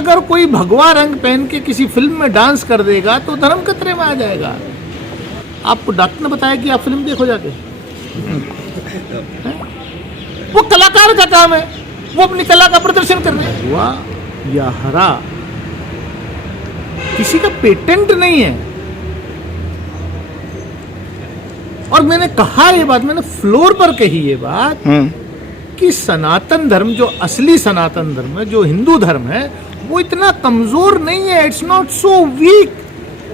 अगर कोई भगवा रंग पहन के किसी फिल्म में डांस कर देगा तो धर्म खतरे में आ जाएगा। आपको डॉक्टर ने बताया कि आप फिल्म देखो जाके। वो कलाकार का काम है, वो अपनी कला का प्रदर्शन कर रहे हैं। वाह या हरा, किसी का पेटेंट नहीं है। और मैंने कहा ये बात, मैंने फ्लोर पर कही ये बात कि सनातन धर्म, जो असली सनातन धर्म है, जो हिंदू धर्म है, वो इतना कमजोर नहीं है। इट्स नॉट सो वीक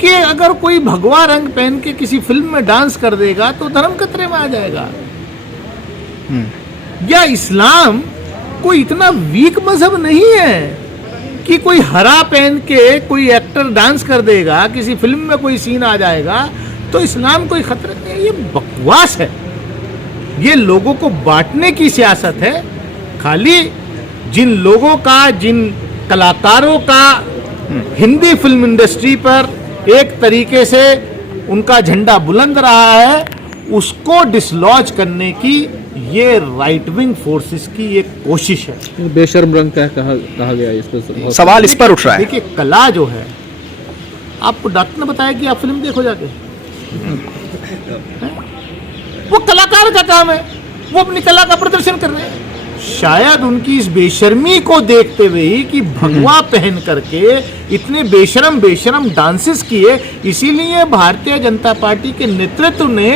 कि अगर कोई भगवा रंग पहन के किसी फिल्म में डांस कर देगा तो धर्म खतरे में आ जाएगा। या इस्लाम कोई इतना वीक मजहब नहीं है कि कोई हरा पहन के कोई एक्टर डांस कर देगा, किसी फिल्म में कोई सीन आ जाएगा तो इस्लाम कोई खतरा नहीं है। ये बकवास है, ये लोगों को बांटने की सियासत है। खाली जिन लोगों का, जिन कलाकारों का हिंदी फिल्म इंडस्ट्री पर एक तरीके से उनका झंडा बुलंद रहा है, उसको डिसलॉज करने की ये राइट विंग फोर्सेस की एक कोशिश है। बेशर्म रंग कहा गया है, इस पर सवाल इस पर उठ रहा है। देखिए, कला जो है, आपको डॉक्टर ने बताया कि आप फिल्म देखो जाके। वो कलाकार का काम है, वो अपनी कला का प्रदर्शन कर रहे हैं। शायद उनकी इस बेशर्मी को देखते हुए ही कि भगवा पहन करके इतने बेशरम डांसेस किए, इसीलिए भारतीय जनता पार्टी के नेतृत्व ने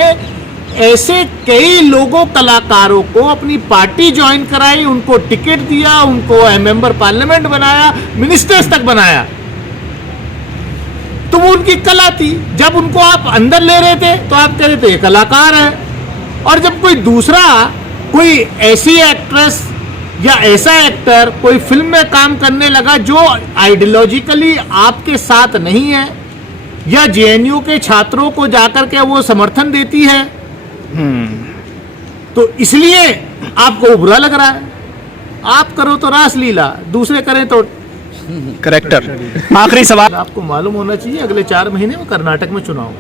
ऐसे कई लोगों, कलाकारों को अपनी पार्टी ज्वाइन कराई, उनको टिकट दिया, उनको मेंबर पार्लियामेंट बनाया, मिनिस्टर्स तक बनाया। तो वो उनकी कला थी। जब उनको आप अंदर ले रहे थे तो आप कह रहे थे ये कलाकार है, और जब कोई दूसरा, कोई ऐसी एक्ट्रेस या ऐसा एक्टर कोई फिल्म में काम करने लगा जो आइडियोलॉजिकली आपके साथ नहीं है, या जेएनयू के छात्रों को जाकर के वो समर्थन देती है, तो इसलिए आपको बुरा लग रहा है। आप करो तो रासलीला, दूसरे करें तो करेक्टर। आखिरी सवाल, आपको मालूम होना चाहिए अगले 4 महीने में कर्नाटक में चुनाव,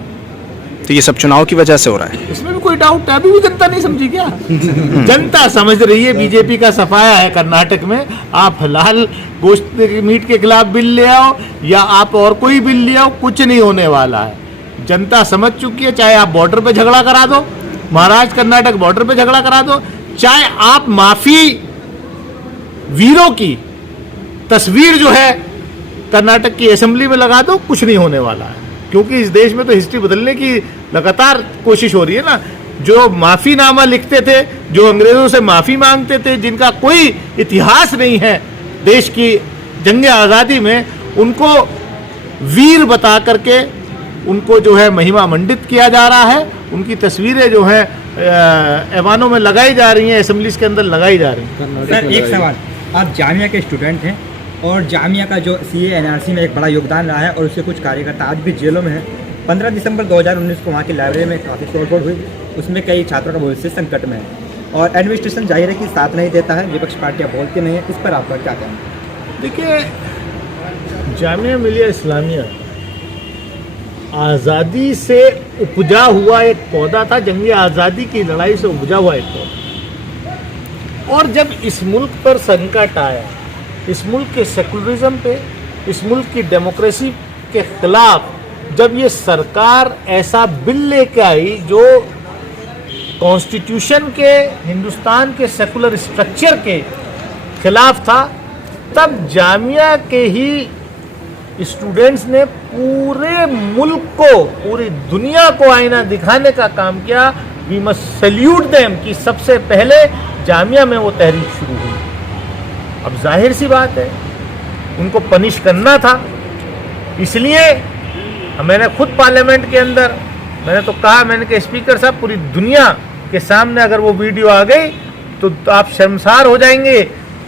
तो ये सब चुनाव की वजह से हो रहा है, इसमें भी कोई डाउट है? अभी भी जनता नहीं समझी क्या? जनता समझ रही है, बीजेपी का सफाया है कर्नाटक में। आप हलाल गोश्त मीट के खिलाफ बिल ले आओ या आप और कोई बिल ले आओ, कुछ नहीं होने वाला है। जनता समझ चुकी है। चाहे आप बॉर्डर पे झगड़ा करा दो, महाराष्ट्र कर्नाटक बॉर्डर पे झगड़ा करा दो, चाहे आप माफी वीरों की तस्वीर जो है कर्नाटक की असेंबली में लगा दो, कुछ नहीं होने वाला है। क्योंकि इस देश में तो हिस्ट्री बदलने की लगातार कोशिश हो रही है ना। जो माफीनामा लिखते थे, जो अंग्रेजों से माफी मांगते थे, जिनका कोई इतिहास नहीं है देश की जंग आज़ादी में, उनको वीर बता करके उनको जो है महिमा मंडित किया जा रहा है। उनकी तस्वीरें जो है ऐवानों में लगाई जा रही हैं, असेंबलीज के अंदर लगाई जा रही हैं। सर, एक सवाल, आप जामिया के स्टूडेंट हैं और जामिया का जो CA NRC में एक बड़ा योगदान रहा है और उसके कुछ कार्यकर्ता आज भी जेलों में हैं। 15 दिसंबर 2019 को वहाँ की लाइब्रेरी में काफ़ी तोड़फोड़ हुई, उसमें कई छात्रों का भविष्य संकट में है और एडमिनिस्ट्रेशन जाहिर है कि साथ नहीं देता है, विपक्ष पार्टियाँ बोलती नहीं है। इस पर आपका क्या कहना है? देखिए, जामिया मिलिया इस्लामिया आज़ादी से उपजा हुआ एक पौधा था, जंगी आज़ादी की लड़ाई से उपजा हुआ एक पौधा। और जब इस मुल्क पर संकट आया, इस मुल्क के सेकुलरिज्म पे, इस मुल्क की डेमोक्रेसी के खिलाफ जब ये सरकार ऐसा बिल लेके आई जो कॉन्स्टिट्यूशन के, हिंदुस्तान के सेकुलर स्ट्रक्चर के खिलाफ था, तब जामिया के ही स्टूडेंट्स ने पूरे मुल्क को, पूरी दुनिया को आईना दिखाने का काम किया। वी मस्ट सैल्यूट देम कि सबसे पहले जामिया में वो तहरीक शुरू हुई। अब जाहिर सी बात है, उनको पनिश करना था, इसलिए मैंने खुद पार्लियामेंट के अंदर मैंने तो कहा, मैंने कहा स्पीकर साहब, पूरी दुनिया के सामने अगर वो वीडियो आ गई तो आप शर्मसार हो जाएंगे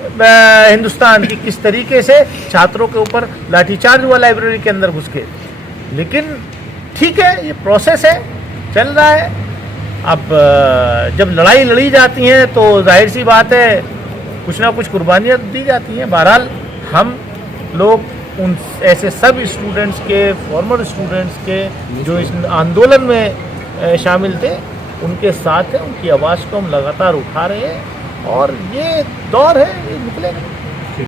हिंदुस्तान की, किस तरीके से छात्रों के ऊपर लाठीचार्ज हुआ लाइब्रेरी के अंदर घुस के। लेकिन ठीक है, ये प्रोसेस है, चल रहा है। अब जब लड़ाई लड़ी जाती हैं तो जाहिर सी बात है कुछ ना कुछ कुर्बानियाँ दी जाती हैं। बहरहाल हम लोग उन ऐसे सब स्टूडेंट्स के, फॉर्मर स्टूडेंट्स के जो इस आंदोलन में शामिल थे, उनके साथ हैं, उनकी आवाज़ को हम लगातार उठा रहे हैं और ये दौर है, ये निकलेगा।